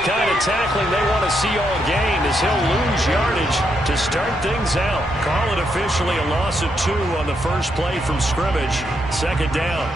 the kind of tackling they want to see all game, as he'll lose yardage to start things out. Call it officially a loss of 2 on the first play from scrimmage. Second down.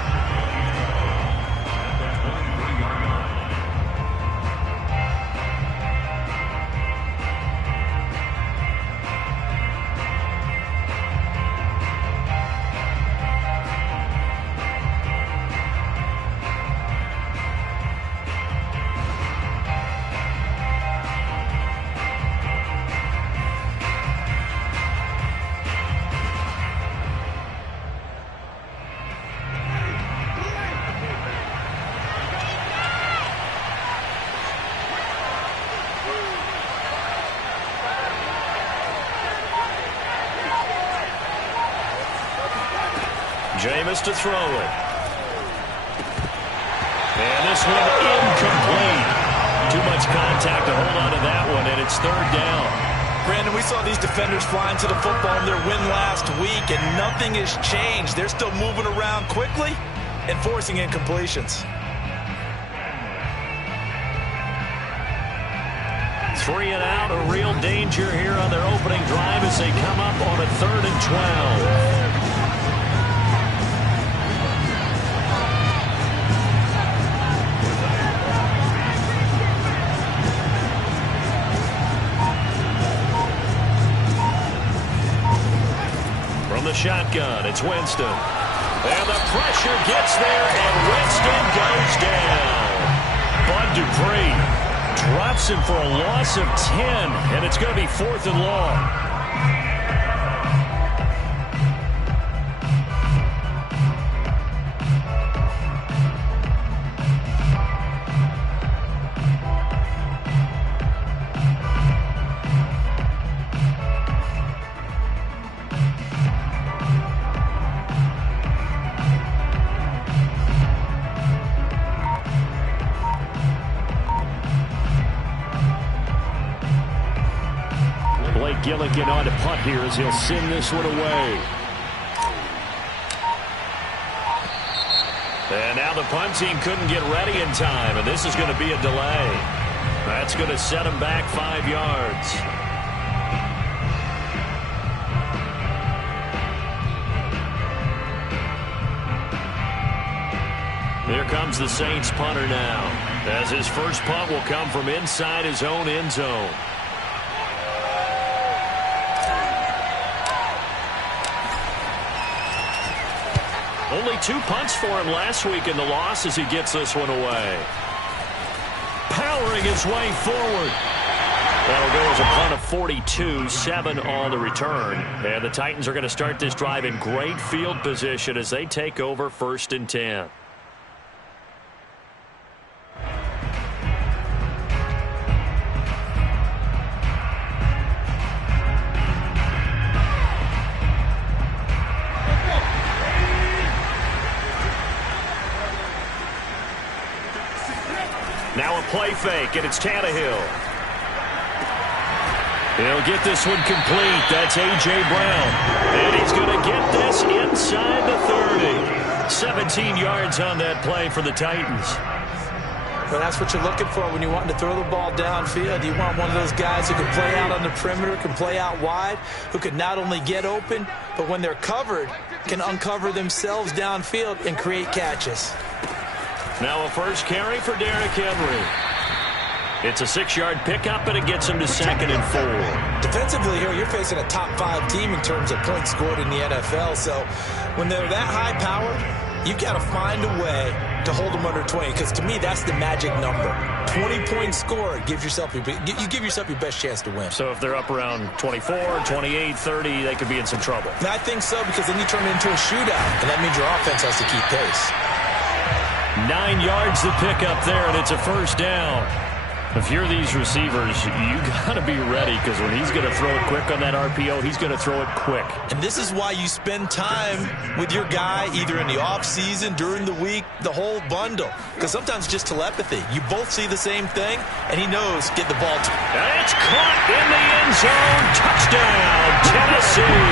Jameis to throw it. And this one incomplete. Too much contact to hold on to that one, and it's third down. Brandon, we saw these defenders flying to the football in their win last week, and nothing has changed. They're still moving around quickly and forcing incompletions. 3 and out, a real danger here on their opening drive as they come up on a 3rd and 12. From the shotgun, it's Winston. And the pressure gets there, and Winston goes down. Bud Dupree drops him for a loss of 10, and it's going to be 4th and long. Gilligan on to punt here as he'll send this one away. And now the punt team couldn't get ready in time, and this is going to be a delay. That's going to set him back 5 yards. Here comes the Saints punter now, as his first punt will come from inside his own end zone. Only 2 punts for him last week in the loss as he gets this one away. Powering his way forward. That'll go as a punt of 42, 7 on the return. And the Titans are going to start this drive in great field position as they take over 1st and 10. Now a play fake, and it's Tannehill. He'll get this one complete. That's A.J. Brown. And he's going to get this inside the 30. 17 yards on that play for the Titans. Well, that's what you're looking for when you want to throw the ball downfield. You want one of those guys who can play out on the perimeter, can play out wide, who can not only get open, but when they're covered, can uncover themselves downfield and create catches. Now a first carry for Derrick Henry. It's a 6-yard pickup, and it gets him to 2nd and 4. Defensively here, you're facing a top 5 team in terms of points scored in the NFL. So when they're that high-powered, you've got to find a way to hold them under 20, because to me, that's the magic number. 20-point score gives yourself you give yourself your best chance to win. So if they're up around 24, 28, 30, they could be in some trouble. And I think so, because then you turn it into a shootout, and that means your offense has to keep pace. 9 yards to pick up there, and it's a first down. If you're these receivers, you got to be ready, because when he's going to throw it quick on that RPO, he's going to throw it quick. And this is why you spend time with your guy either in the offseason, during the week, the whole bundle. Because sometimes it's just telepathy. You both see the same thing, and he knows get the ball to him. And it's caught in the end zone. Touchdown, Tennessee.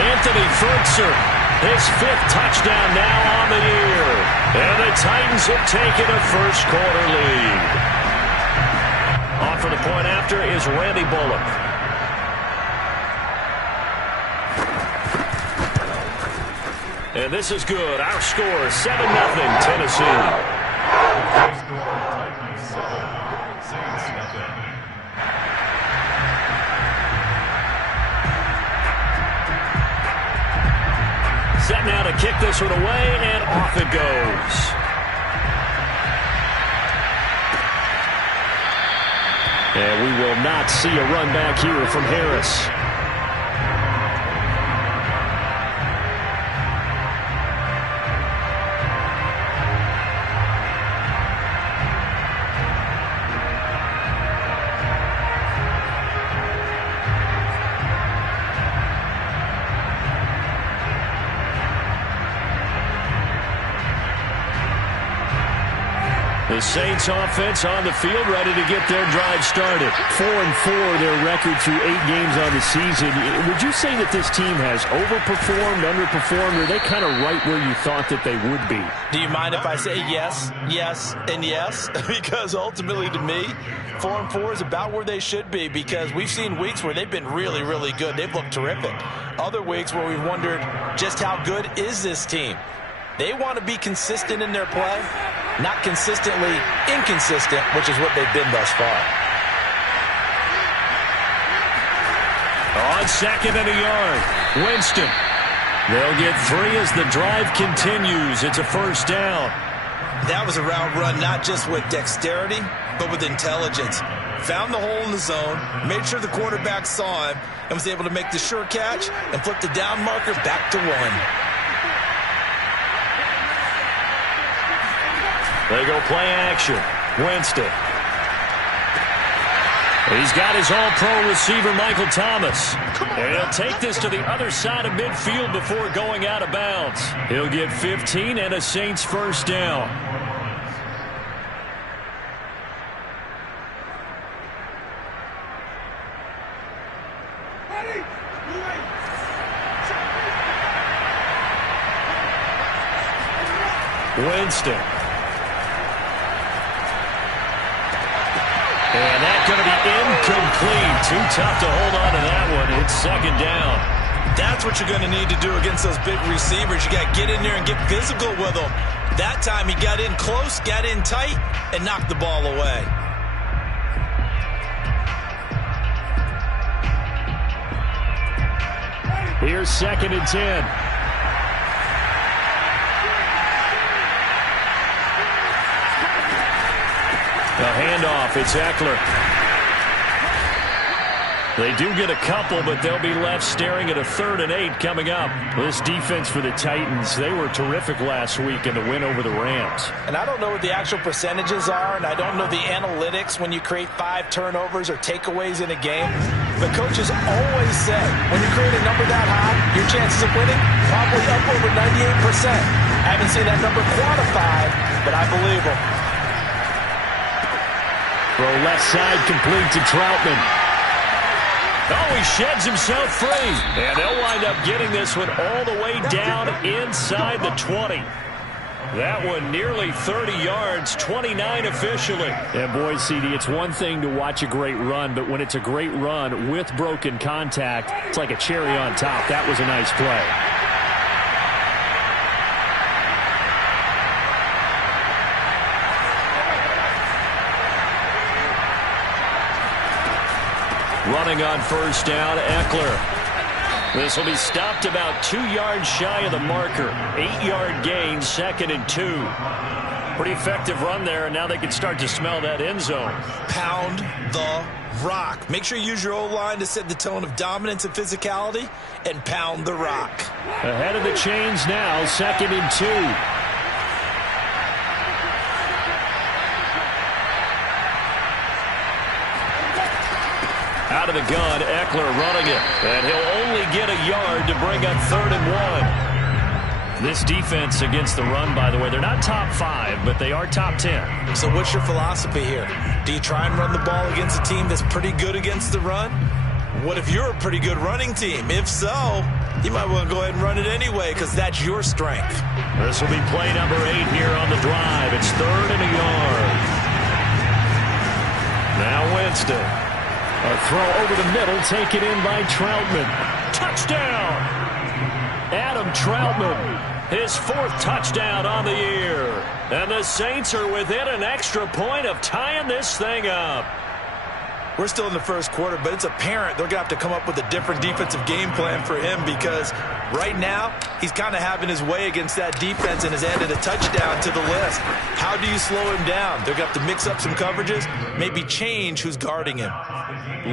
Anthony Fertzer, his 5th touchdown now on the year. And the Titans have taken a first-quarter lead. for the point after is Randy Bullock. And this is good. Our score, 7-0 Tennessee. Set now to kick this one away, and off it goes. And we will not see a run back here from Harris. The Saints offense on the field, ready to get their drive started. 4-4, their record through 8 games on the season. Would you say that this team has overperformed, underperformed, or are they kind of right where you thought that they would be? Do you mind if I say yes, yes, and yes? Because ultimately, to me, 4-4 is about where they should be, because we've seen weeks where they've been really, really good. They've looked terrific. Other weeks where we've wondered just how good is this team. They want to be consistent in their play, not consistently inconsistent, which is what they've been thus far. On 2nd and a yard, Winston. They'll get 3 as the drive continues. It's a first down. That was a route run, not just with dexterity, but with intelligence. Found the hole in the zone, made sure the quarterback saw him, and was able to make the sure catch and flip the down marker back to 1. They go play action. Winston. He's got his all-pro receiver, Michael Thomas. And he'll take this to the other side of midfield before going out of bounds. He'll get 15 and a Saints first down. Winston. And that's going to be incomplete. Too tough to hold on to that one. It's 2nd down. That's what you're going to need to do against those big receivers. You got to get in there and get physical with them. That time he got in close, got in tight, and knocked the ball away. Here's 2nd and 10. A handoff, it's Eckler. They do get a couple, but they'll be left staring at a 3rd and 8 coming up. This defense for the Titans, they were terrific last week in the win over the Rams. And I don't know what the actual percentages are, and I don't know the analytics when you create 5 turnovers or takeaways in a game. But coaches always say, when you create a number that high, your chances of winning probably up over 98%. I haven't seen that number quantified, but I believe them. Throw left side complete to Troutman. Oh, he sheds himself free. And they'll wind up getting this one all the way down inside the 20. That one nearly 30 yards, 29 officially. And boy, CD, it's one thing to watch a great run, but when it's a great run with broken contact, it's like a cherry on top. That was a nice play. Running on first down, Eckler. This will be stopped about 2 yards shy of the marker. 8-yard gain, 2nd and 2. Pretty effective run there, and now they can start to smell that end zone. Pound the rock. Make sure you use your O-line to set the tone of dominance and physicality, and pound the rock. Ahead of the chains now, 2nd and 2. Out of the gun, Eckler running it. And he'll only get a yard to bring up 3rd and 1. This defense against the run, by the way, they're not top 5, but they are top 10. So what's your philosophy here? Do you try and run the ball against a team that's pretty good against the run? What if you're a pretty good running team? If so, you might want to go ahead and run it anyway, because that's your strength. This will be play number 8 here on the drive. It's 3rd and a yard. Now Winston. A throw over the middle, taken in by Troutman. Touchdown! Adam Troutman, his 4th touchdown on the year. And the Saints are within an extra point of tying this thing up. We're still in the first quarter, but it's apparent they're going to have to come up with a different defensive game plan for him because right now he's kind of having his way against that defense and has added a touchdown to the list. How do you slow him down? They're going to have to mix up some coverages, maybe change who's guarding him.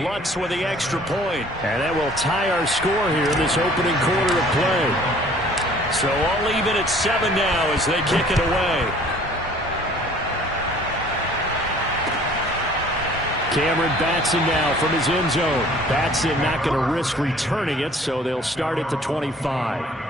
Lutz with the extra point. And that will tie our score here in this opening quarter of play. So all even at 7 now as they kick it away. Cameron Batson now from his end zone. Batson not going to risk returning it, so they'll start at the 25.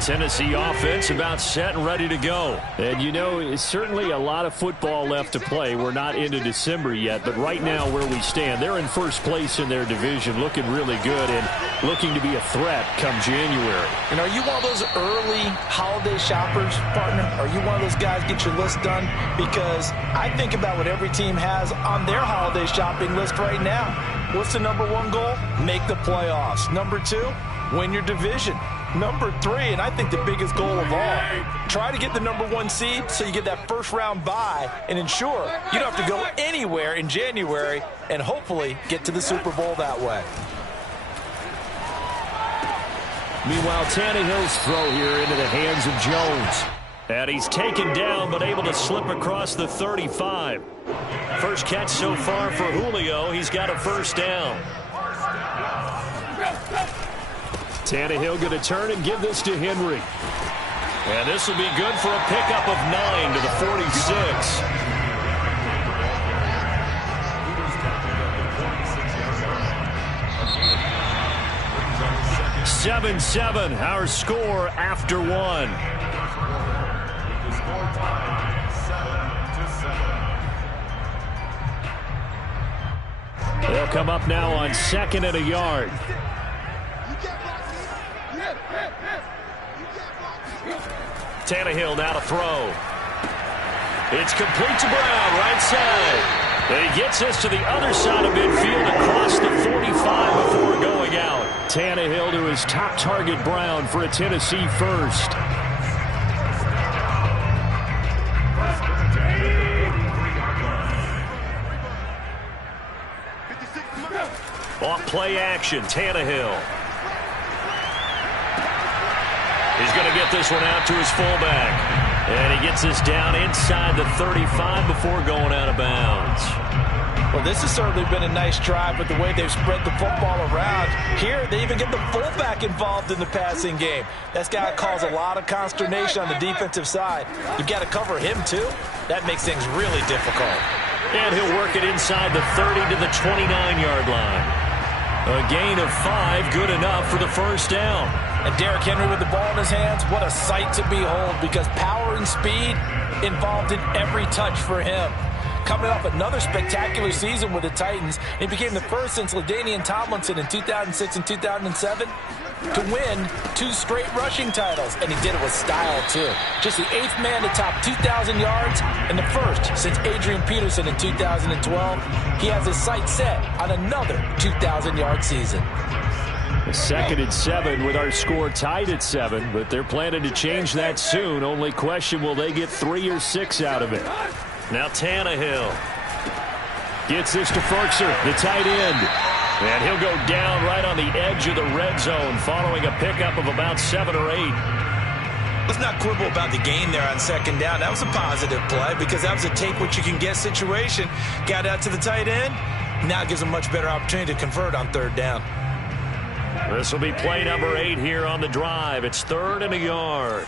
Tennessee offense about set and ready to go. And you know, it's certainly a lot of football left to play. We're not into December yet, but right now where we stand, they're in first place in their division, looking really good and looking to be a threat come January. And are you one of those early holiday shoppers, partner? Are you one of those guys get your list done? Because I think about what every team has on their holiday shopping list right now. What's the number 1 goal? Make the playoffs. Number 2, win your division. Number 3, and I think the biggest goal of all, try to get the number 1 seed so you get that first round bye and ensure you don't have to go anywhere in January and hopefully get to the Super Bowl that way. Meanwhile, Tannehill's throw here into the hands of Jones. And he's taken down but able to slip across the 35. First catch so far for Julio. He's got a first down. Tannehill going to turn and give this to Henry. And this will be good for a pickup of 9 to the 46. 7-7, our score after 1. They'll come up now on 2nd and a yard. Tannehill now to throw. It's complete to Brown, right side. And he gets us to the other side of midfield across the 45 before going out. Tannehill to his top target, Brown, for a Tennessee first. Off play action, Tannehill. He's going to get this one out to his fullback. And he gets this down inside the 35 before going out of bounds. Well, this has certainly been a nice drive with the way they've spread the football around. Here, they even get the fullback involved in the passing game. That's got to cause a lot of consternation on the defensive side. You've got to cover him, too. That makes things really difficult. And he'll work it inside the 30 to the 29-yard line. A gain of 5, good enough for the first down. And Derrick Henry with the ball in his hands, what a sight to behold, because power and speed involved in every touch for him. Coming off another spectacular season with the Titans, he became the first since LaDainian Tomlinson in 2006 and 2007 to win 2 straight rushing titles, and he did it with style, too. Just the 8th man to top 2,000 yards and the first since Adrian Peterson in 2012. He has his sights set on another 2,000-yard season. 2nd and 7 with our score tied at 7, but they're planning to change that soon. Only question, will they get 3 or 6 out of it? Now Tannehill gets this to Ferkser, the tight end. And he'll go down right on the edge of the red zone following a pickup of about 7 or 8. Let's not quibble about the gain there on 2nd down. That was a positive play because that was a take-what-you-can-get situation. Got out to the tight end. Now gives a much better opportunity to convert on 3rd down. This will be play number 8 here on the drive. It's 3rd and a yard.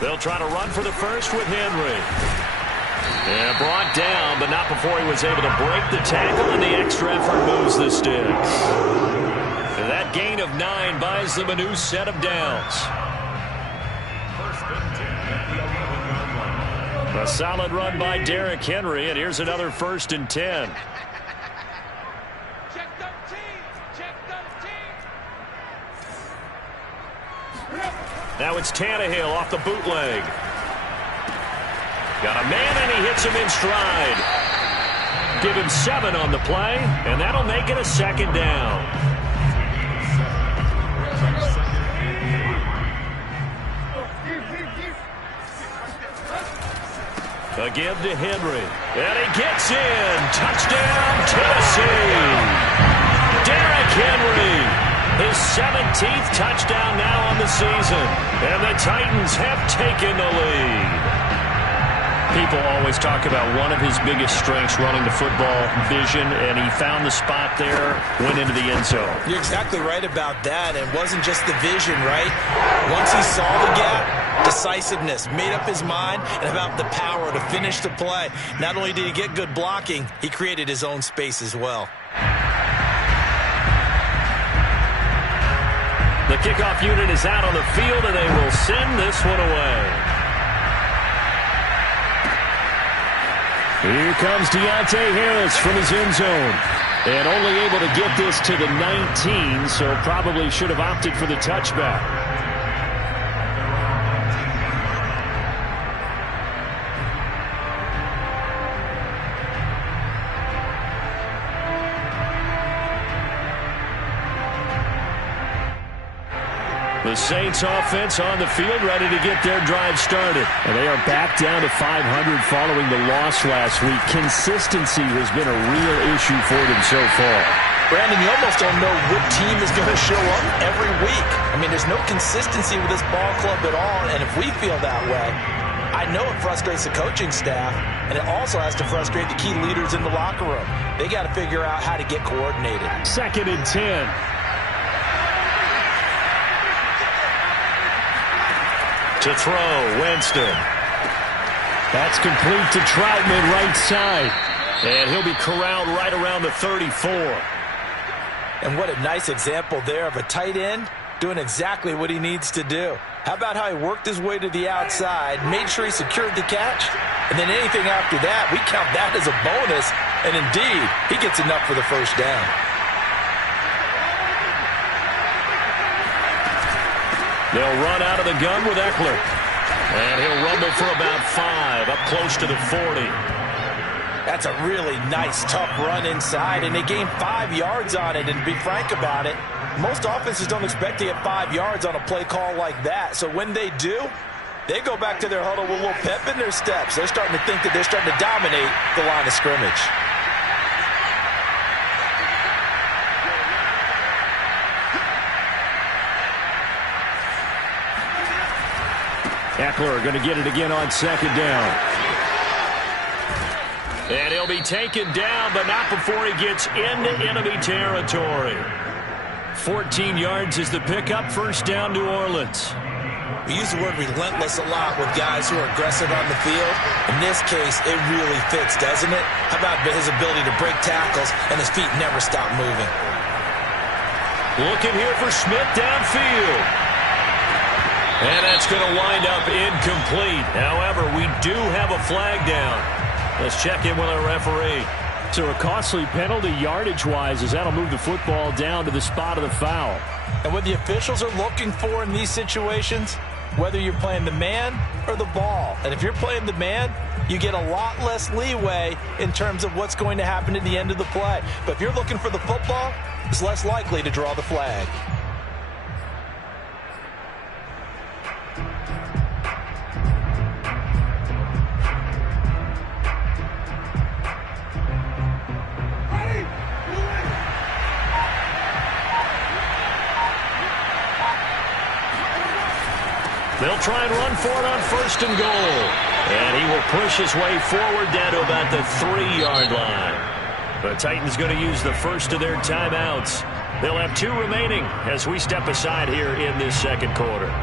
They'll try to run for the first with Henry. And brought down, but not before he was able to break the tackle, and the extra effort moves the sticks. And that gain of 9 buys them a new set of downs. A solid run by Derrick Henry, and here's another 1st and 10. Now it's Tannehill off the bootleg. Got a man, and he hits him in stride. Give him 7 on the play, and that'll make it a 2nd down. A give to Henry, and he gets in. Touchdown, Tennessee. Derrick Henry, his 17th touchdown now on the season, and the Titans have taken the lead. People always talk about one of his biggest strengths, running the football, vision, and he found the spot there, went into the end zone. You're exactly right about that. It wasn't just the vision, right? Once he saw the gap, decisiveness, made up his mind, and about the power to finish the play. Not only did he get good blocking, he created his own space as well. The kickoff unit is out on the field, and they will send this one away. Here comes Deontay Harris from his end zone. And only able to get this to the 19, so probably should have opted for the touchback. The Saints offense on the field, ready to get their drive started. And they are back down to 500 following the loss last week. Consistency has been a real issue for them so far. Brandon, you almost don't know what team is going to show up every week. I mean, there's no consistency with this ball club at all, and if we feel that way, I know it frustrates the coaching staff, and it also has to frustrate the key leaders in the locker room. They got to figure out how to get coordinated. 2nd and 10. To throw, Winston. That's complete to Troutman, right side. And he'll be corralled right around the 34. And what a nice example there of a tight end doing exactly what he needs to do. How about how he worked his way to the outside, made sure he secured the catch, and then anything after that, we count that as a bonus. And indeed, he gets enough for the 1st down. They'll run out of the gun with Eckler. And he'll rumble for about 5, up close to the 40. That's a really nice, tough run inside, and they gained 5 yards on it. And to be frank about it, most offenses don't expect to get 5 yards on a play call like that. So when they do, they go back to their huddle with a little pep in their steps. They're starting to think that they're starting to dominate the line of scrimmage. Eckler going to get it again on 2nd down. And he'll be taken down, but not before he gets into enemy territory. 14 yards is the pickup. 1st down, New Orleans. We use the word relentless a lot with guys who are aggressive on the field. In this case, it really fits, doesn't it? How about his ability to break tackles and his feet never stop moving? Looking here for Smith downfield. And that's going to wind up incomplete. However, we do have a flag down. Let's check in with our referee. So a costly penalty yardage-wise as that'll move the football down to the spot of the foul. And what the officials are looking for in these situations, whether you're playing the man or the ball. And if you're playing the man, you get a lot less leeway in terms of what's going to happen at the end of the play. But if you're looking for the football, it's less likely to draw the flag. They'll try and run for it on 1st and goal. And he will push his way forward down to about the 3-yard line. The Titans going to use the first of their timeouts. They'll have 2 remaining as we step aside here in this 2nd quarter.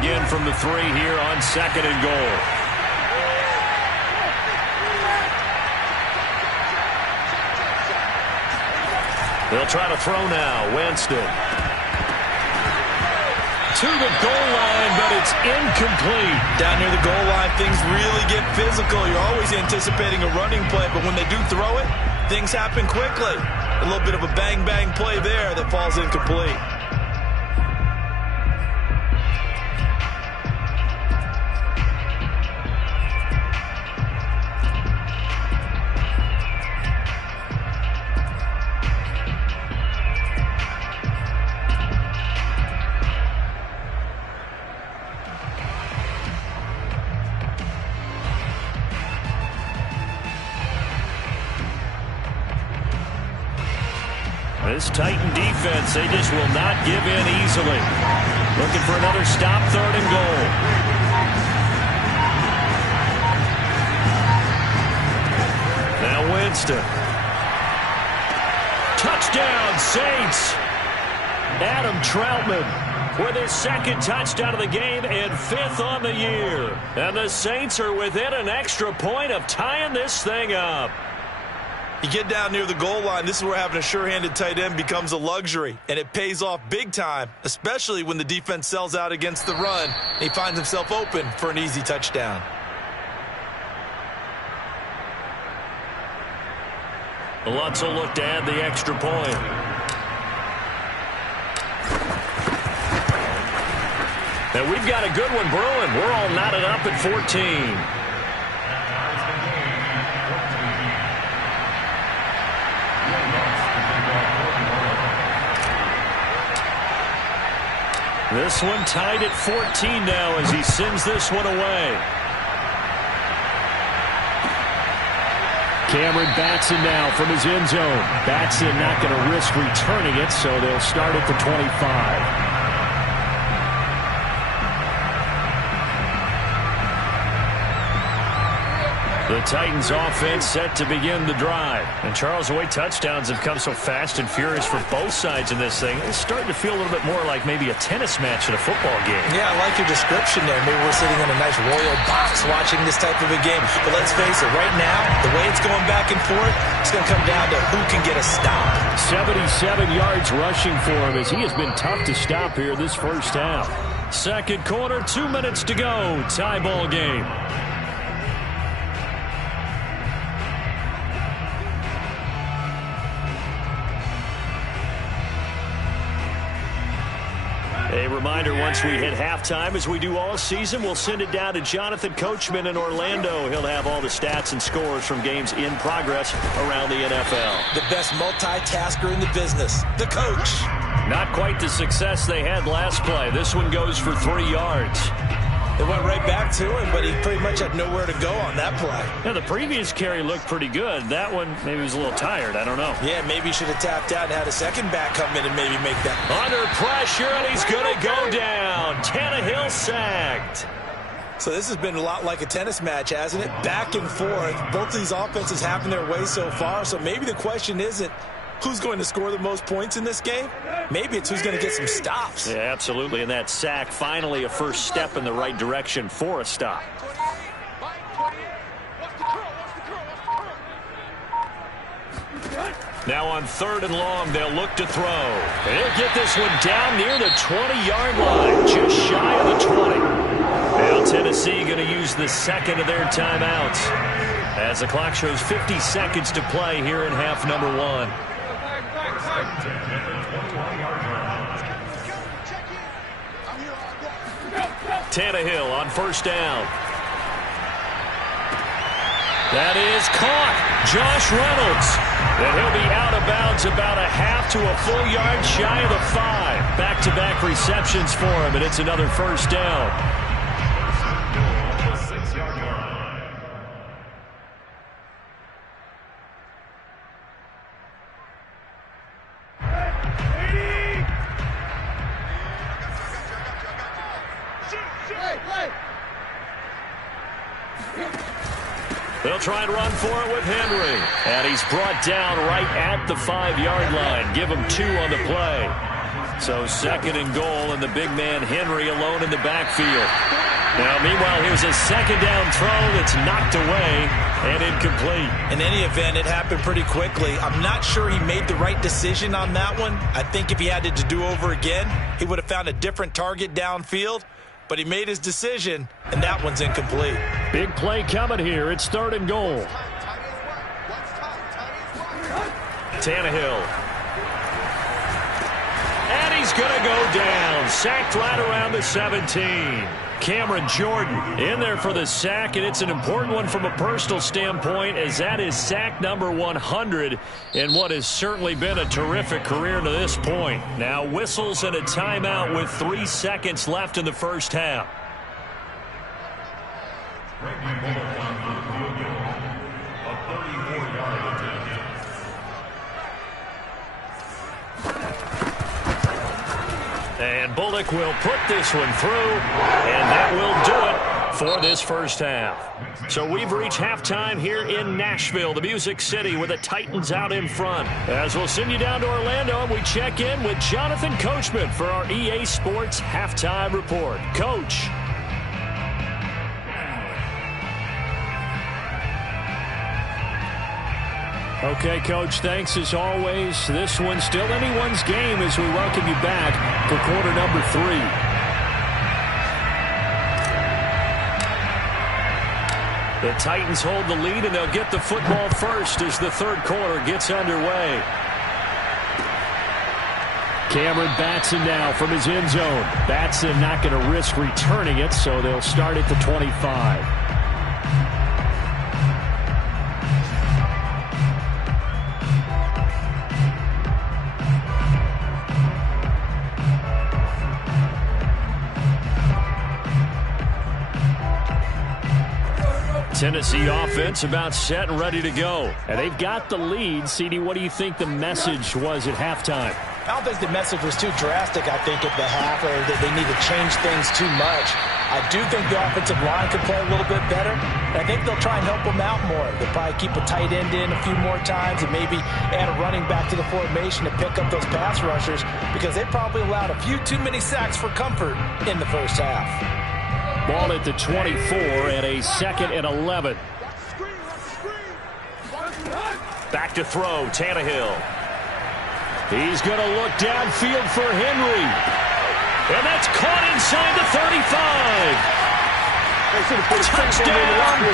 again from the 3 here on 2nd and goal. They'll try to throw now. Winston. To the goal line, but it's incomplete. Down near the goal line, things really get physical. You're always anticipating a running play, but when they do throw it, things happen quickly. A little bit of a bang-bang play there that falls incomplete. This Titan defense, they just will not give in easily. Looking for another stop, 3rd and goal. Now Winston. Touchdown, Saints. Adam Troutman with his 2nd touchdown of the game and 5th on the year. And the Saints are within an extra point of tying this thing up. You get down near the goal line, this is where having a sure-handed tight end becomes a luxury, and it pays off big time, especially when the defense sells out against the run, and he finds himself open for an easy touchdown. Lutz will look to add the extra point. And we've got a good one brewing. We're all knotted up at 14. This one tied at 14 now as he sends this one away. Cameron Batson now from his end zone. Batson not going to risk returning it, so they'll start at the 25. The Titans offense set to begin the drive. And Charles, the way touchdowns have come so fast and furious for both sides in this thing, it's starting to feel a little bit more like maybe a tennis match in a football game. Yeah, I like your description there. Maybe we're sitting in a nice royal box watching this type of a game. But let's face it, right now, the way it's going back and forth, it's going to come down to who can get a stop. 77 yards rushing for him as he has been tough to stop here this first half. 2nd quarter, 2 minutes to go. Tie ball game. A reminder, once we hit halftime, as we do all season, we'll send it down to Jonathan Coachman in Orlando. He'll have all the stats and scores from games in progress around the NFL. The best multitasker in the business, the coach. Not quite the success they had last play. This one goes for 3 yards. It went right back to him, but he pretty much had nowhere to go on that play. Yeah, the previous carry looked pretty good. That one, maybe he was a little tired. I don't know. Yeah, maybe he should have tapped out and had a second back come in and maybe make that. Under pressure, and he's going to go down. Tannehill sacked. So this has been a lot like a tennis match, hasn't it? Back and forth. Both of these offenses having their way so far. So maybe the question isn't who's going to score the most points in this game. Maybe it's who's going to get some stops. Yeah, absolutely. And that sack, finally a first step in the right direction for a stop. Now on 3rd and long, they'll look to throw. And he'll get this one down near the 20-yard line, just shy of the 20. Now Tennessee going to use the 2nd of their timeouts as the clock shows 50 seconds to play here in half number 1. Tannehill on 1st down. That is caught. Josh Reynolds. And he'll be out of bounds about a half to a full yard shy of the 5. Back-to-back receptions for him, and it's another 1st down. They'll try and run for it with Henry. And he's brought down right at the 5-yard line. Give him 2 on the play. So second and goal, and the big man Henry alone in the backfield. Now, meanwhile, here's a second down throw that's knocked away and incomplete. In any event, it happened pretty quickly. I'm not sure he made the right decision on that one. I think if he had it to do over again, he would have found a different target downfield. But he made his decision, and that one's incomplete. Big play coming here. It's third and goal. Tannehill. And he's going to go down. Sacked right around the 17. Cameron Jordan in there for the sack, and it's an important one from a personal standpoint, as that is sack number 100 in what has certainly been a terrific career to this point. Now whistles and a timeout with 3 seconds left in the first half. And Bullock will put this one through, and that will do it for this first half. So we've reached halftime here in Nashville, the Music City, with the Titans out in front. As we'll send you down to Orlando, and we check in with Jonathan Coachman for our EA Sports Halftime Report. Coach. Okay, Coach, thanks as always. This one's still anyone's game as we welcome you back for quarter number 3. The Titans hold the lead, and they'll get the football first as the third quarter gets underway. Cameron Batson now from his end zone. Batson not going to risk returning it, so they'll start at the 25. Tennessee offense about set and ready to go. And they've got the lead. CD, what do you think the message was at halftime? I don't think the message was too drastic, I think, at the half, or that they need to change things too much. I do think the offensive line could play a little bit better. And I think they'll try and help them out more. They'll probably keep a tight end in a few more times and maybe add a running back to the formation to pick up those pass rushers, because they probably allowed a few too many sacks for comfort in the first half. Ball at the 24 and a 2nd and 11. Back to throw, Tannehill. He's going to look downfield for Henry. And that's caught inside the 35. Touchdown,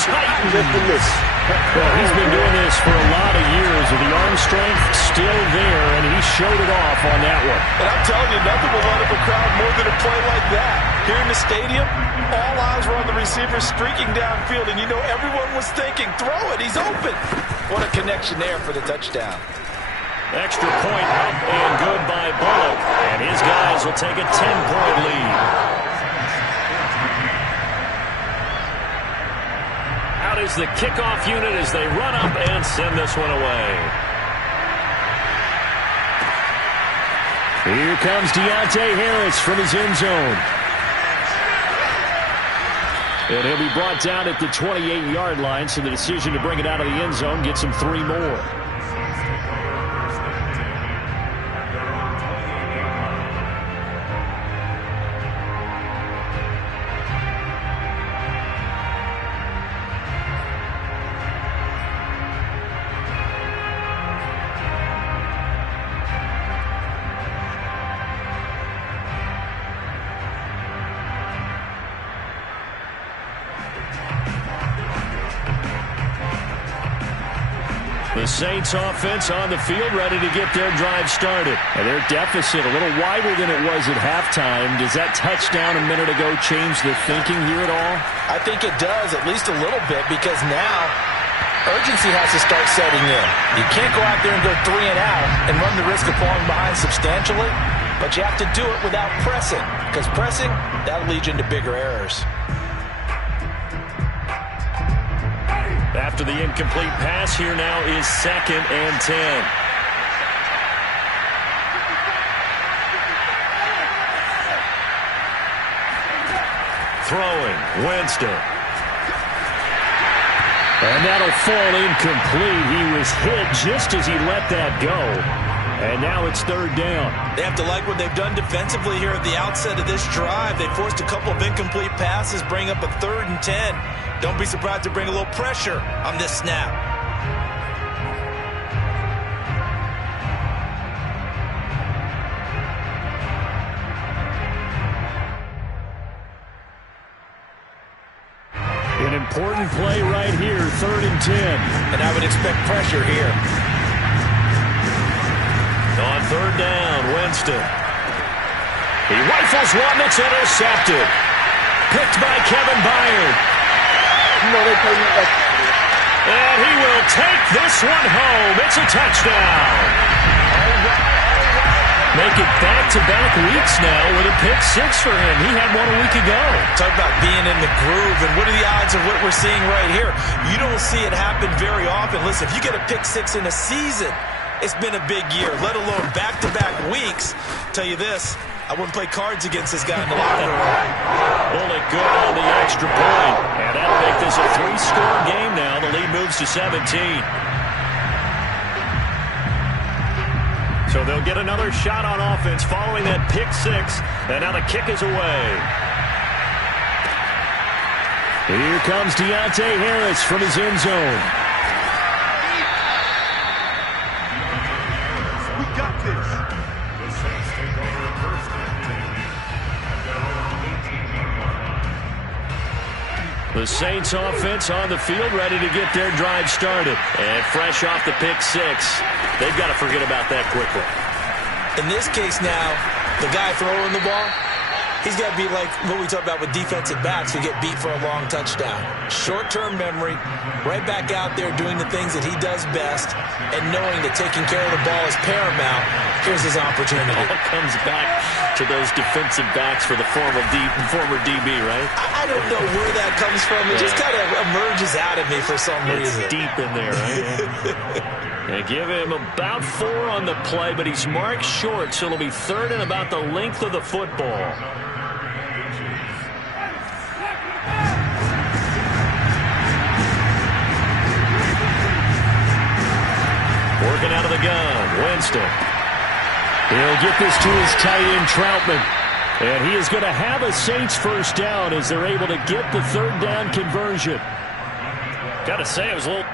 Titans. Well, he's been doing this for a lot of years, and the arm strength still there, and he showed it off on that one. And I'm telling you, nothing will light up a crowd more than a play like that. Here in the stadium, all eyes were on the receiver streaking downfield, and you know everyone was thinking, throw it, he's open. What a connection there for the touchdown. Extra point up and good by Bullock. And his guys will take a 10-point lead. Out is the kickoff unit as they run up and send this one away. Here comes Deontay Harris from his end zone. And he'll be brought down at the 28-yard line, so the decision to bring it out of the end zone gets him 3 more. The Saints offense on the field ready to get their drive started. And their deficit a little wider than it was at halftime. Does that touchdown a minute ago change the thinking here at all? I think it does, at least a little bit, because now urgency has to start setting in. You can't go out there and go 3 and out and run the risk of falling behind substantially, but you have to do it without pressing, because pressing, that'll lead you into bigger errors. After the incomplete pass, here now is 2nd and 10. Throwing, Winston. And that'll fall incomplete. He was hit just as he let that go. And now it's third down. They have to like what they've done defensively here at the outset of this drive. They forced a couple of incomplete passes, bring up a 3rd and 10. Don't be surprised to bring a little pressure on this snap. An important play right here, 3rd and 10. And I would expect pressure here. On 3rd down, Winston. He rifles one that's intercepted. Picked by Kevin Byard. And he will take this one home. It's a touchdown. Make it back-to-back weeks now with a pick 6 for him. He had one a week ago. Talk about being in the groove, and what are the odds of what we're seeing right here? You don't see it happen very often. Listen, if you get a pick 6 in a season, it's been a big year, let alone back-to-back weeks. Tell you this, I wouldn't play cards against this guy in the locker room. Pulled it good on the extra point. And that'll make this a 3-score game now. The lead moves to 17. So they'll get another shot on offense following that pick 6. And now the kick is away. Here comes Deontay Harris from his end zone. We got this. The Saints offense on the field, ready to get their drive started. And fresh off the pick 6, they've got to forget about that quickly. In this case now, the guy throwing the ball, he's got to be like what we talk about with defensive backs who get beat for a long touchdown. Short-term memory, right back out there doing the things that he does best, and knowing that taking care of the ball is paramount. Here's his opportunity. It all comes back to those defensive backs for the former DB, right? I don't know where that comes from. It just kind of emerges out of me for some reason. It's deep in there, right? They give him about 4 on the play, but he's marked short, so it'll be 3rd and about the length of the football. Working out of the gun, Winston. He'll get this to his tight end, Troutman. And he is going to have a Saints first down as they're able to get the 3rd down conversion. Got to say, it was a little...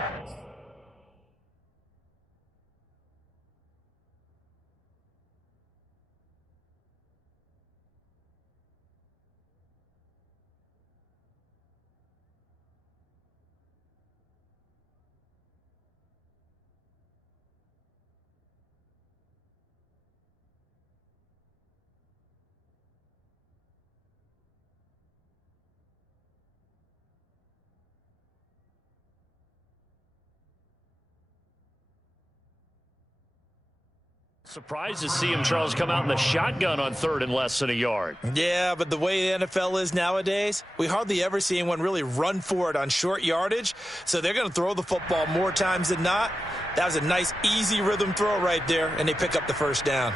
Surprised to see him, Charles, come out in the shotgun on 3rd and less than a yard. Yeah, but the way the NFL is nowadays, we hardly ever see anyone really run for it on short yardage. So they're going to throw the football more times than not. That was a nice, easy rhythm throw right there, and they pick up the first down.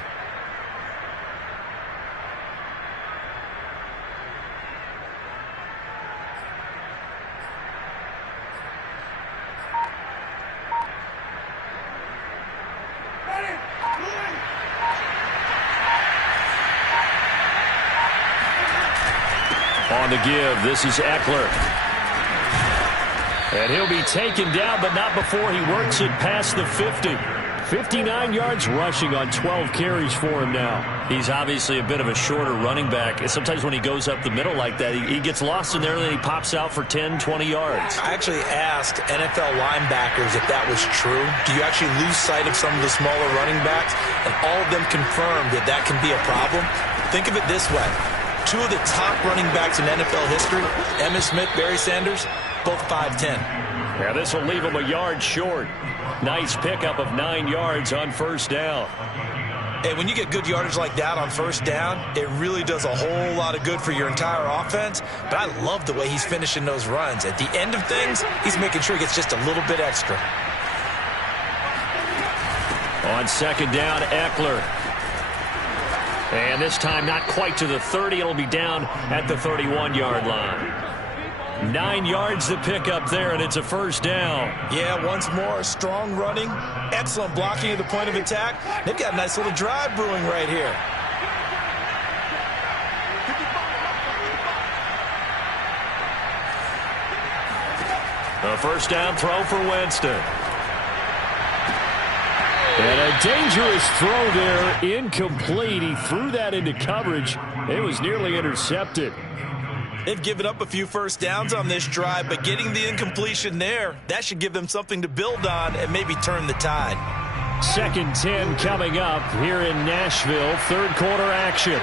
On the give, this is Eckler. And he'll be taken down, but not before he works it past the 50. 59 yards rushing on 12 carries for him now. He's obviously a bit of a shorter running back. And sometimes when he goes up the middle like that, he gets lost in there, and then he pops out for 10, 20 yards. I actually asked NFL linebackers if that was true. Do you actually lose sight of some of the smaller running backs? And all of them confirmed that that can be a problem. Think of it this way. 2 of the top running backs in NFL history, Emmitt Smith, Barry Sanders, both 5'10". Yeah, this will leave him a yard short. Nice pickup of 9 yards on first down. And when you get good yardage like that on first down, it really does a whole lot of good for your entire offense. But I love the way he's finishing those runs. At the end of things, he's making sure he gets just a little bit extra. On second down, Eckler. And this time not quite to the 30. It'll be down at the 31-yard line. 9 yards to pick up there, and it's a first down. Yeah, once more, strong running, excellent blocking at the point of attack. They've got a nice little drive brewing right here. A first down throw for Winston. And a dangerous throw there, incomplete. He threw that into coverage. It was nearly intercepted. They've given up a few first downs on this drive, but getting the incompletion there, that should give them something to build on and maybe turn the tide. 2nd and 10 coming up here in Nashville. Third quarter action.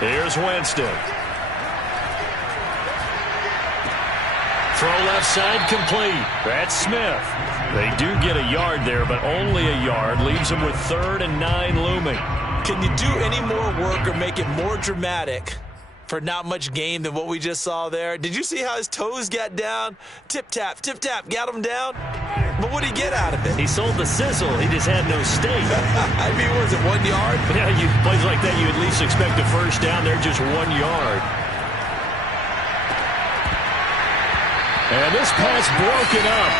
Here's Winston. Throw left side complete. That's Smith. They do get a yard there, but only a yard. Leaves them with 3rd and 9 looming. Can you do any more work or make it more dramatic for not much gain than what we just saw there? Did you see how his toes got down? Tip-tap, got him down. But what did he get out of it? He sold the sizzle. He just had no steak. I mean, was it 1 yard? Yeah, plays like that, you at least expect a first down. They're just 1 yard. And this pass broken up.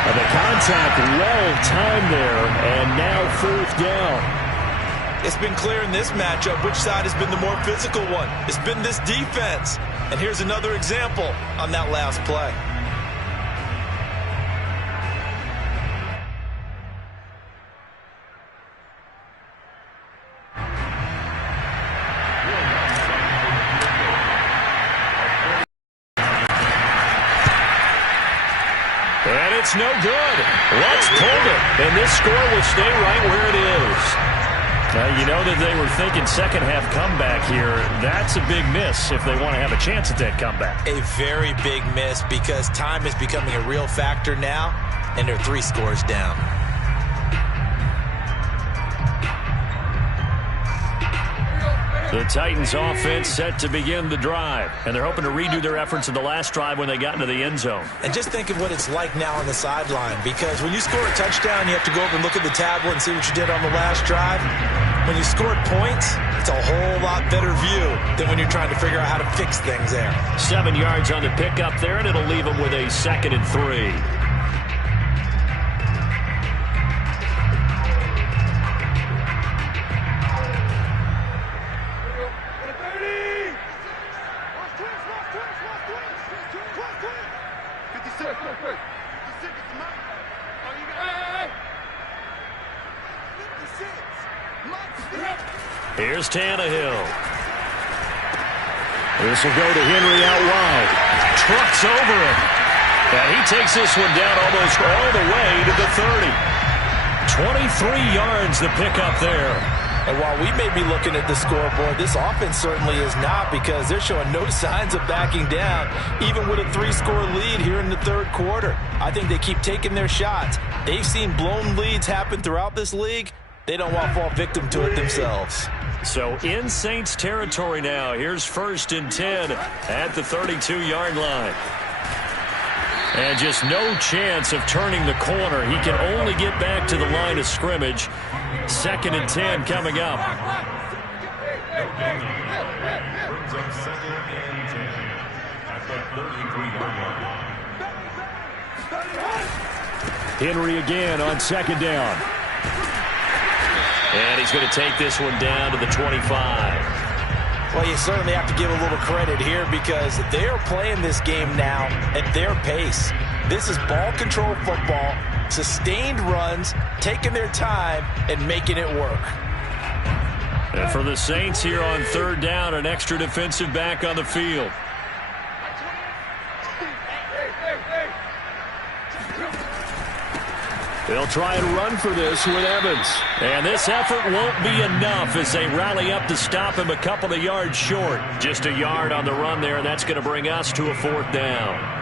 And the contact well-timed there, and now 4th down. It's been clear in this matchup which side has been the more physical one. It's been this defense. And here's another example on that last play. And it's no good. Let's pull it. And this score will stay right where it is. You know that they were thinking second half comeback here. That's a big miss if they want to have a chance at that comeback. A very big miss because time is becoming a real factor now, and they're 3 scores down. The Titans offense set to begin the drive, and they're hoping to redo their efforts in the last drive when they got into the end zone. And just think of what it's like now on the sideline, because when you score a touchdown, you have to go over and look at the tablet and see what you did on the last drive. When you scored points, it's a whole lot better view than when you're trying to figure out how to fix things there. 7 yards on the pickup there, and it'll leave them with a 2nd and 3. Here's Tannehill. This will go to Henry out wide. Trucks over him. And he takes this one down almost all the way to the 30. 23 yards to pick up there. And while we may be looking at the scoreboard, this offense certainly is not, because they're showing no signs of backing down, even with a 3-score lead here in the third quarter. I think they keep taking their shots. They've seen blown leads happen throughout this league. They don't want to fall victim to it themselves. So in Saints territory now. Here's 1st and 10 at the 32-yard line. And just no chance of turning the corner. He can only get back to the line of scrimmage. 2nd and 10 coming up. Henry again on 2nd down. And he's going to take this one down to the 25. Well, you certainly have to give a little credit here, because they are playing this game now at their pace. This is ball control football, sustained runs, taking their time, and making it work. And for the Saints here on 3rd down, an extra defensive back on the field. They'll try and run for this with Evans. And this effort won't be enough as they rally up to stop him a couple of yards short. Just a yard on the run there, and that's going to bring us to a 4th down.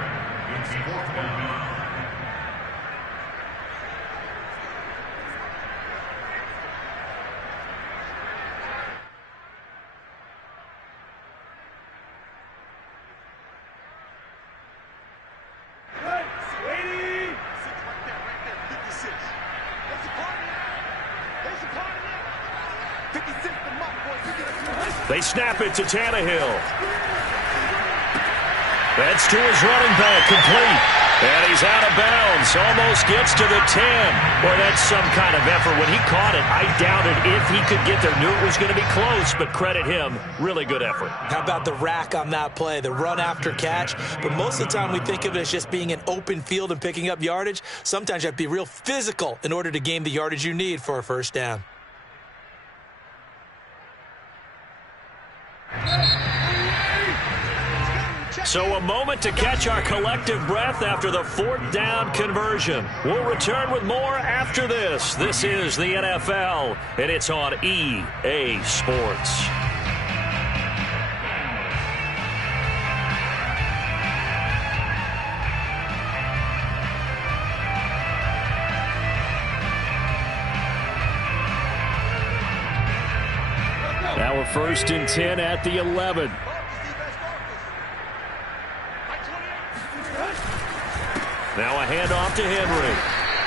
They snap it to Tannehill. That's to his running back, complete. And he's out of bounds. Almost gets to the 10. Boy, that's some kind of effort. When he caught it, I doubted if he could get there. Knew it was going to be close, but credit him. Really good effort. How about the rack on that play, the run after catch? But most of the time we think of it as just being an open field and picking up yardage. Sometimes you have to be real physical in order to gain the yardage you need for a first down. So a moment to catch our collective breath after the fourth down conversion. We'll return with more after this. This is the NFL, and it's on EA Sports. Now we're 1st and 10 at the 11. Now a handoff to Henry.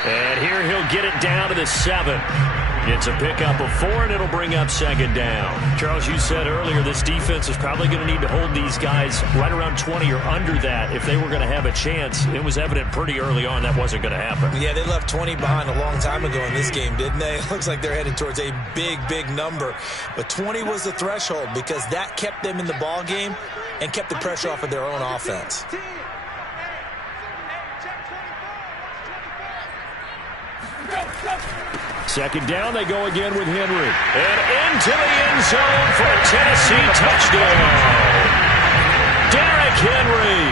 And here he'll get it down to the 7. It's a pickup of 4, and it'll bring up 2nd down. Charles, you said earlier this defense is probably going to need to hold these guys right around 20 or under that if they were going to have a chance. It was evident pretty early on that wasn't going to happen. Yeah, they left 20 behind a long time ago in this game, didn't they? It looks like they're headed towards a big, big number. But 20 was the threshold because that kept them in the ball game and kept the pressure off of their own offense. Second down, they go again with Henry. And into the end zone for a Tennessee touchdown. Derrick Henry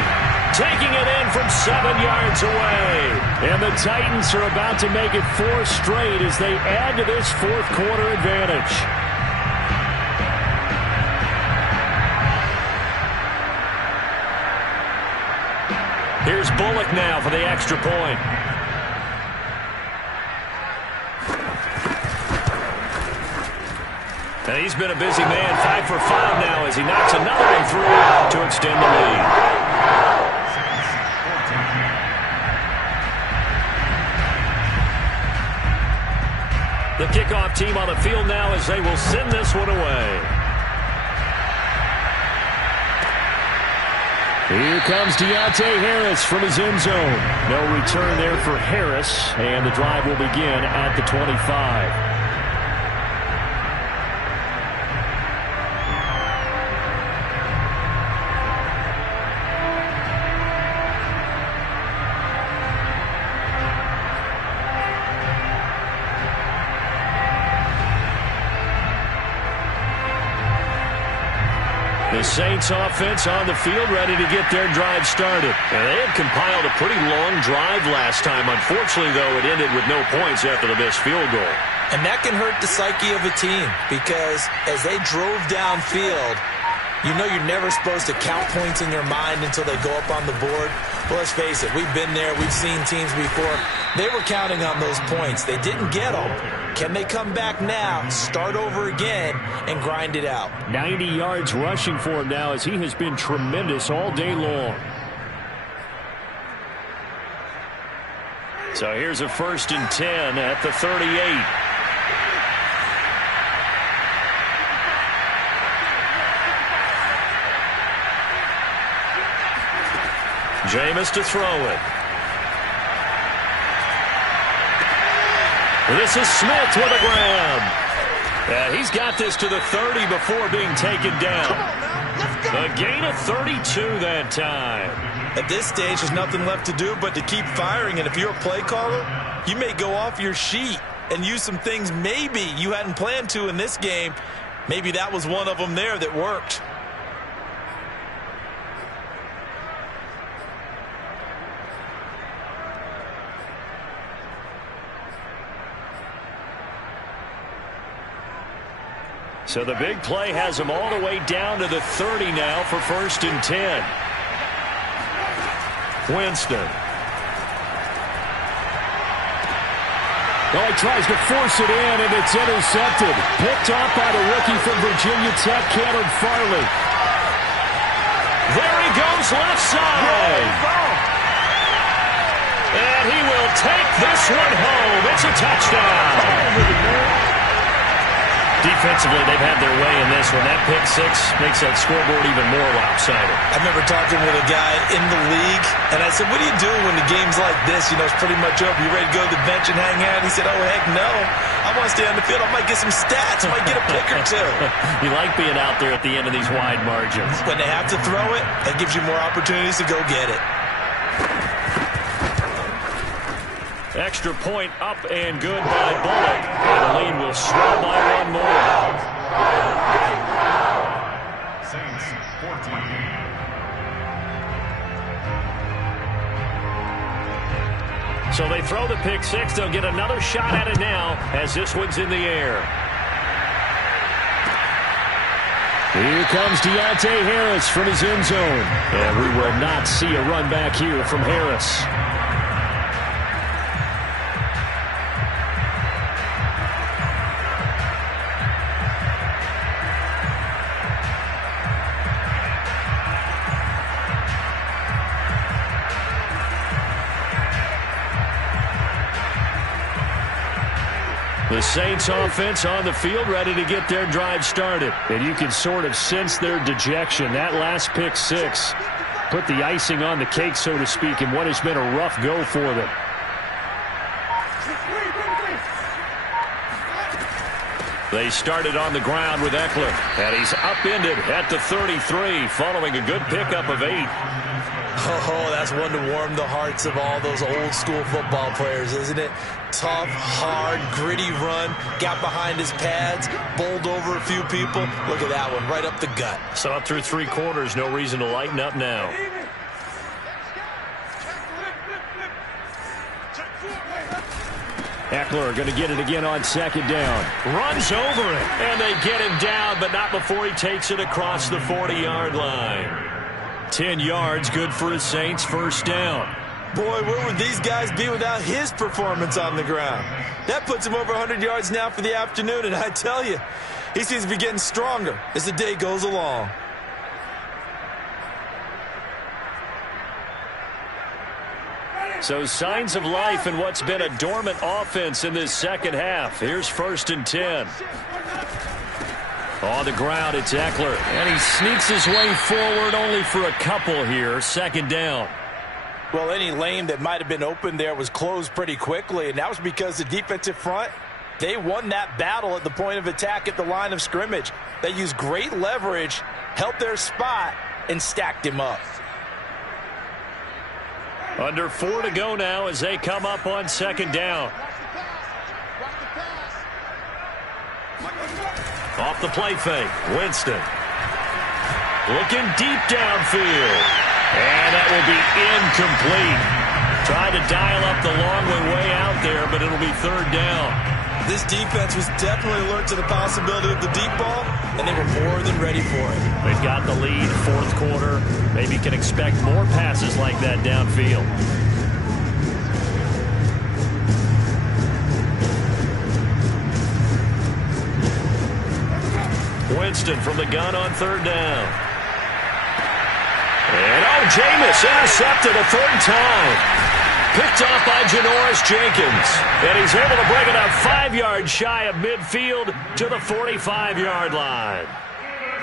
taking it in from 7 yards away. And the Titans are about to make it 4 straight as they add to this fourth quarter advantage. Here's Bullock now for the extra point. And he's been a busy man, 5 for 5 now as he knocks another one through to extend the lead. The kickoff team on the field now as they will send this one away. Here comes Deontay Harris from his end zone. No return there for Harris, and the drive will begin at the 25. The Saints offense on the field ready to get their drive started. And they had compiled a pretty long drive last time. Unfortunately, though, it ended with no points after the missed field goal. And that can hurt the psyche of a team because as they drove downfield, you know you're never supposed to count points in your mind until they go up on the board. Well, let's face it, we've been there. We've seen teams before. They were counting on those points. They didn't get them. Can they come back now, start over again, and grind it out? 90 yards rushing for him now as he has been tremendous all day long. So here's a 1st and 10 at the 38. Jameis to throw it. This is Smith with a grab. Yeah, he's got this to the 30 before being taken down. A gain of 32 that time. At this stage, there's nothing left to do but to keep firing. And if you're a play caller, you may go off your sheet and use some things maybe you hadn't planned to in this game. Maybe that was one of them there that worked. So the big play has him all the way down to the 30 now for 1st and 10. Winston. Well, he tries to force it in, and it's intercepted. Picked off by the rookie from Virginia Tech, Cannon Farley. There he goes left side. And he will take this one home. It's a touchdown. Defensively, they've had their way in this one. That pick six makes that scoreboard even more lopsided. I remember talking with a guy in the league, and I said, what do you do when the game's like this? You know, it's pretty much over. You ready to go to the bench and hang out? He said, oh, heck no. I want to stay on the field. I might get some stats. I might get a pick or two. You like being out there at the end of these wide margins. When they have to throw it, that gives you more opportunities to go get it. Extra point up and good by Bullock. And the lead will swell by one more. Saints 14. So they throw the pick six. They'll get another shot at it now as this one's in the air. Here comes Deontay Harris from his end zone. And we will not see a run back here from Harris. The Saints offense on the field ready to get their drive started. And you can sort of sense their dejection. That last pick six put the icing on the cake, so to speak, in what has been a rough go for them. They started on the ground with Eckler, and he's upended at the 33 following a good pickup of 8. Oh, that's one to warm the hearts of all those old school football players, isn't it? Tough, hard, gritty run, got behind his pads, bowled over a few people. Look at that one, right up the gut. So up through 3 quarters, no reason to lighten up now. Eckler going to get it again on second down. Runs over it, and they get him down, but not before he takes it across the 40-yard line. 10 yards, good for his Saints, first down. Boy, where would these guys be without his performance on the ground? That puts him over 100 yards now for the afternoon, and I tell you, he seems to be getting stronger as the day goes along. So signs of life in what's been a dormant offense in this second half. Here's 1st and 10. On the ground, it's Eckler, and he sneaks his way forward only for a couple here. Second down. Well, any lane that might have been open there was closed pretty quickly, and that was because the defensive front, they won that battle at the point of attack at the line of scrimmage. They used great leverage, helped their spot, and stacked him up. Under 4 to go now as they come up on second down. Off the play fake, Winston. Looking deep downfield. And that will be incomplete. Trying to dial up the long way out there, but it'll be third down. This defense was definitely alert to the possibility of the deep ball, and they were more than ready for it. They've got the lead, 4th quarter. Maybe can expect more passes like that downfield. Winston from the gun on third down. And Jameis intercepted a third time. Picked off by Janoris Jenkins. And he's able to bring it up 5 yards shy of midfield to the 45-yard line.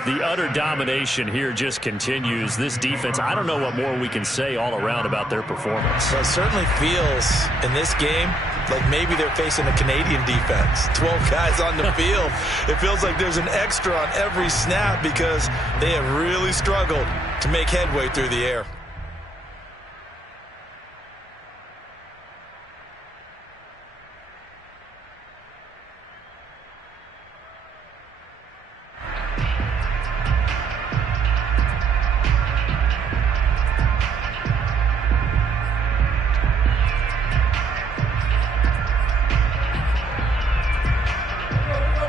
The utter domination here just continues. This defense, I don't know what more we can say all around about their performance. Well, it certainly feels in this game like maybe they're facing a Canadian defense. 12 guys on the field. It feels like there's an extra on every snap because they have really struggled to make headway through the air.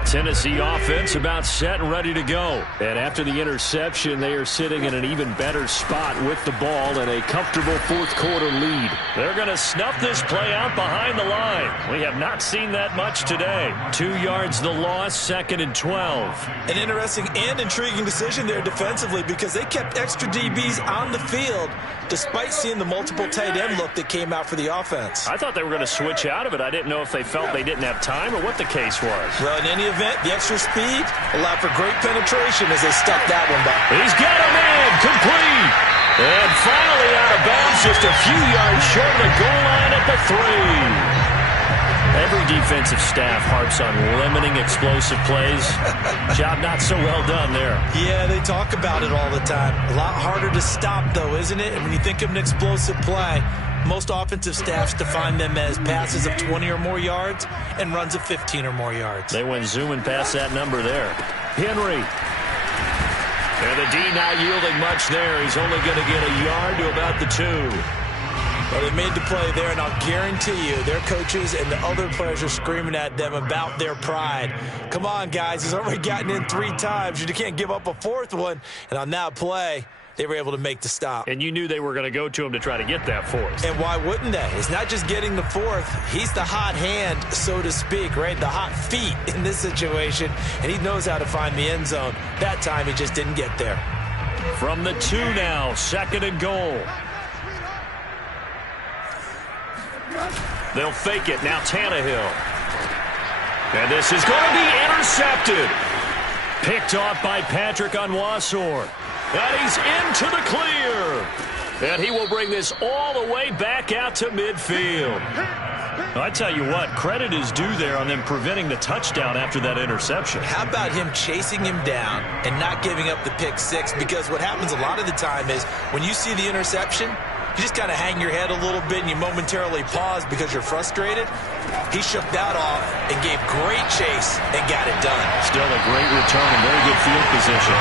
Tennessee offense about set and ready to go. And after the interception, they are sitting in an even better spot with the ball and a comfortable 4th quarter lead. They're going to snuff this play out behind the line. We have not seen that much today. 2 yards the loss, 2nd and 12. An interesting and intriguing decision there defensively because they kept extra DBs on the field despite seeing the multiple tight end look that came out for the offense. I thought they were going to switch out of it. I didn't know if they felt they didn't have time or what the case was. Well, in any event, prevent the extra speed, allowed for great penetration as they stuck that one back. He's got a man complete. And finally out of bounds, just a few yards short of the goal line at the 3. Every defensive staff harps on limiting explosive plays. Job not so well done there. Yeah, they talk about it all the time. A lot harder to stop, though, isn't it? And when you think of an explosive play, most offensive staffs define them as passes of 20 or more yards and runs of 15 or more yards. They went zooming past that number there. Henry. And the D not yielding much there. He's only going to get a yard to about the 2. Well, they made the play there, and I'll guarantee you their coaches and the other players are screaming at them about their pride. Come on, guys. He's already gotten in 3 times. You can't give up a 4th one. And on that play, they were able to make the stop. And you knew they were going to go to him to try to get that 4th. And why wouldn't they? It's not just getting the 4th. He's the hot hand, so to speak, right? The hot feet in this situation. And he knows how to find the end zone. That time, he just didn't get there. From the 2 now, 2nd and goal. They'll fake it. Now Tannehill. And this is going to be intercepted. Picked off by Patrick Onwuasor. And he's into the clear. And he will bring this all the way back out to midfield. I tell you what, credit is due there on them preventing the touchdown after that interception. How about him chasing him down and not giving up the pick 6? Because what happens a lot of the time is when you see the interception, you just kind of hang your head a little bit and you momentarily pause because you're frustrated. He shook that off and gave great chase and got it done. Still a great return and very good field position.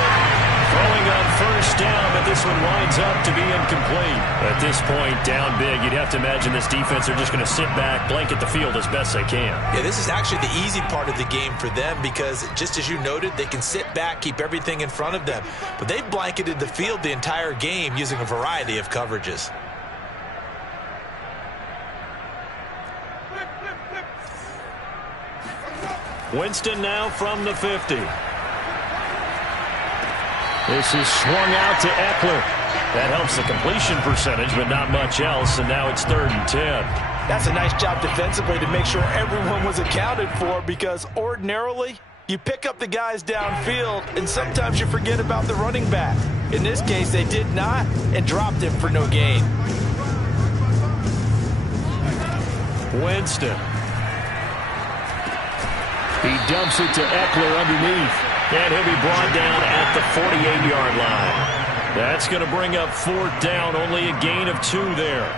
Throwing on 1st down, but this one winds up to be incomplete. At this point, down big, you'd have to imagine this defense are just going to sit back, blanket the field as best they can. Yeah, this is actually the easy part of the game for them because, just as you noted, they can sit back, keep everything in front of them. But they've blanketed the field the entire game using a variety of coverages. Winston now from the 50. This is swung out to Eckler. That helps the completion percentage, but not much else, and now it's 3rd and 10. That's a nice job defensively to make sure everyone was accounted for because ordinarily you pick up the guys downfield and sometimes you forget about the running back. In this case, they did not and dropped him for no gain. Winston. He dumps it to Eckler underneath. And he'll be brought down at the 48-yard line. That's going to bring up 4th down. Only a gain of 2 there.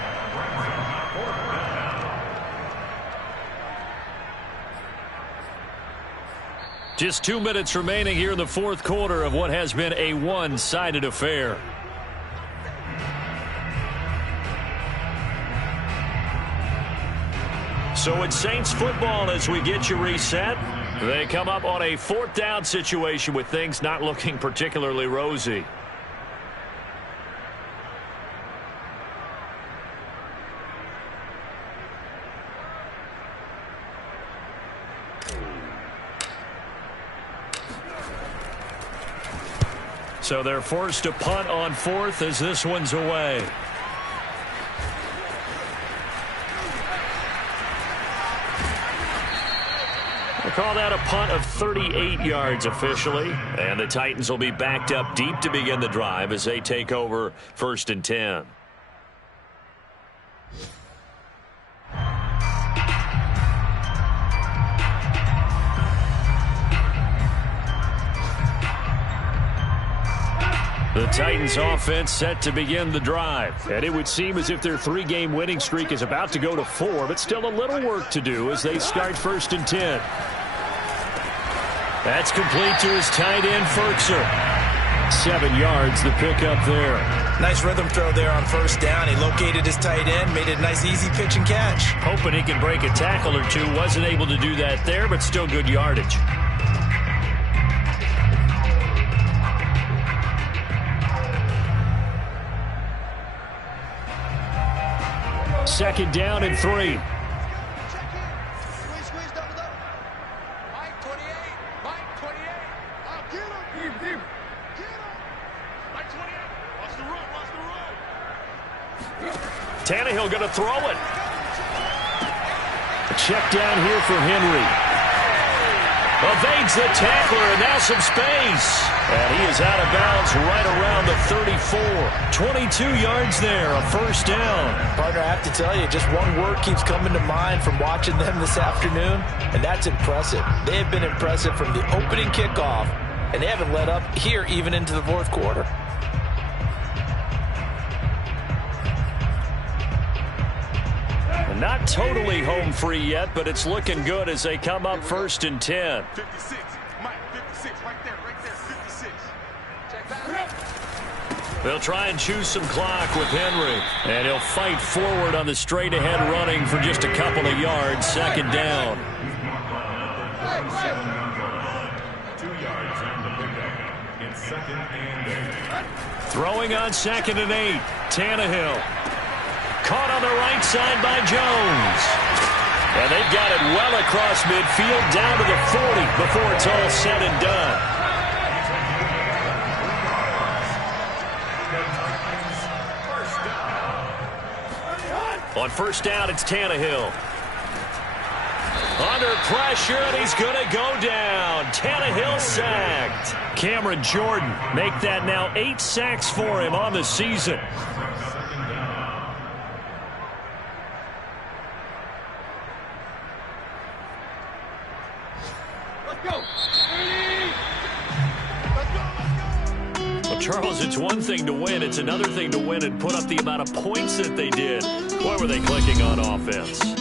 Just 2 minutes remaining here in the 4th quarter of what has been a one-sided affair. So it's Saints football as we get you reset. They come up on a 4th down situation with things not looking particularly rosy. So they're forced to punt on 4th as this one's away. Call that a punt of 38 yards officially. And the Titans will be backed up deep to begin the drive as they take over 1st and 10. The Titans offense set to begin the drive. And it would seem as if their 3-game winning streak is about to go to 4, but still a little work to do as they start 1st and 10. That's complete to his tight end, Ferkser. 7 yards, the pickup there. Nice rhythm throw there on 1st down. He located his tight end, made it a nice easy pitch and catch. Hoping he can break a tackle or two. Wasn't able to do that there, but still good yardage. Second down and 3. Tannehill going to throw it. A check down here for Henry. Evades the tackler, and now some space. And he is out of bounds right around the 34. 22 yards there, a first down. Partner, I have to tell you, just one word keeps coming to mind from watching them this afternoon, and that's impressive. They have been impressive from the opening kickoff, and they haven't let up here even into the fourth quarter. Not totally home free yet, but it's looking good as they come up 1st and 10. 56. Mike, 56. Right there, 56. Check that. They'll try and choose some clock with Henry. And he'll fight forward on the straight-ahead running for just a couple of yards. Second down. 2 yards on the pickup. In 2nd and 8. Throwing on 2nd and 8. Tannehill. Caught on the right side by Jones. And they've got it well across midfield down to the 40 before it's all said and done. On first down, it's Tannehill. Under pressure, and he's going to go down. Tannehill sacked. Cameron Jordan make that now 8 sacks for him on the season. Well, Charles, it's one thing to win. It's another thing to win and put up the amount of points that they did. Boy, were they clicking on offense.